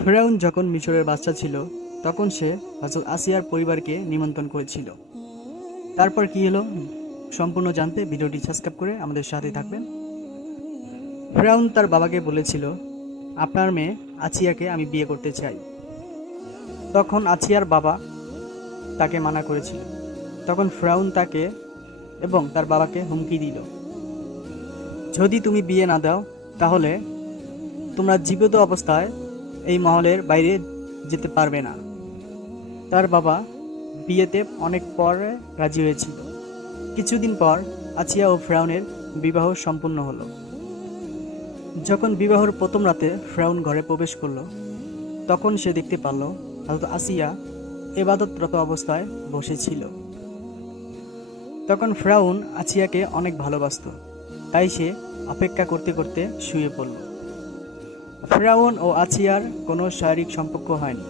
ফেরাউন যখন মিশরের বাচ্চা ছিল, তখন সে হজরত আসিয়ার পরিবারকে নিমন্ত্রণ করেছিল। তারপর কি হলো? সম্পূর্ণ জানতে ভিডিওটি সাবস্ক্রাইব করে আমাদের সাথে থাকবেন। ফেরাউন তার বাবাকে বলেছিল, আপনার মেয়ে আছিয়াকে আমি বিয়ে করতে চাই। তখন আছিয়ার বাবা তাকে মানা করেছিল। তখন ফ্রাউন তাকে এবং তার বাবাকে হুমকি দিল। যদি তুমি বিয়ে না দাও, তাহলে তোমরা জীবিত অবস্থায় এই মহলের বাইরে যেতে পারবে না। তার বাবা বিয়েতে অনেক পরে রাজি হয়েছিল। কিছুদিন পর আছিয়া ও ফ্রাউনের বিবাহ সম্পূর্ণ হলো। যখন বিবাহর প্রথম রাতে ফ্রাউন ঘরে প্রবেশ করল, তখন সে দেখতে পারল হয়তো আসিয়া এবাদতরত অবস্থায় বসেছিল। তখন ফ্রাউন আছিয়াকে অনেক ভালোবাসতো, তাই সে অপেক্ষা করতে করতে শুয়ে পড়ল। ফ্রাউন ও আছিয়ার কোনো শারীরিক সম্পর্ক হয়নি।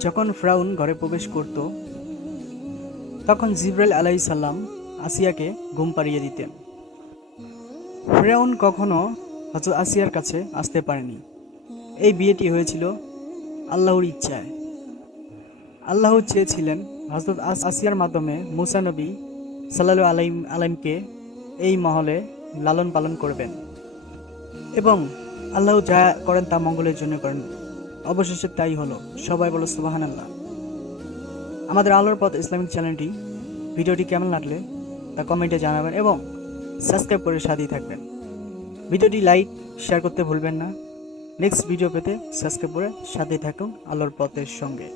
যখন ফ্রাউন ঘরে প্রবেশ করত, তখন জিব্রাইল আলাই সাল্লাম আসিয়াকে ঘুম পাড়িয়ে দিতেন। ফ্রাউন কখনো হয়তো আসিয়ার কাছে আসতে পারেনি। এই বিয়েটি হয়েছিল আল্লাহর ইচ্ছায়। আল্লাহ চেয়েছিলেন হজরত আস- আসিয়ার মাধ্যমে মুসা নবী সাল্লাহ আলাইম আলাইমকে এই মহলে লালন পালন করবেন এবং আল্লাহ যা করেন তা মঙ্গলের জন্য করেন। অবশেষে তাই হলো। সবাই বলো সুবাহান আল্লাহ আমাদের আলোর পথ ইসলামিক চ্যানেলটি, ভিডিওটি কেমন লাগলে তা কমেন্টে জানাবেন এবং সাবস্ক্রাইব করে সাথেই থাকবেন। ভিডিওটি লাইক, শেয়ার করতে ভুলবেন না। নেক্সট ভিডিও পেতে সাবস্ক্রাইব করে সাথেই থাকুন আলোর পথের সঙ্গে।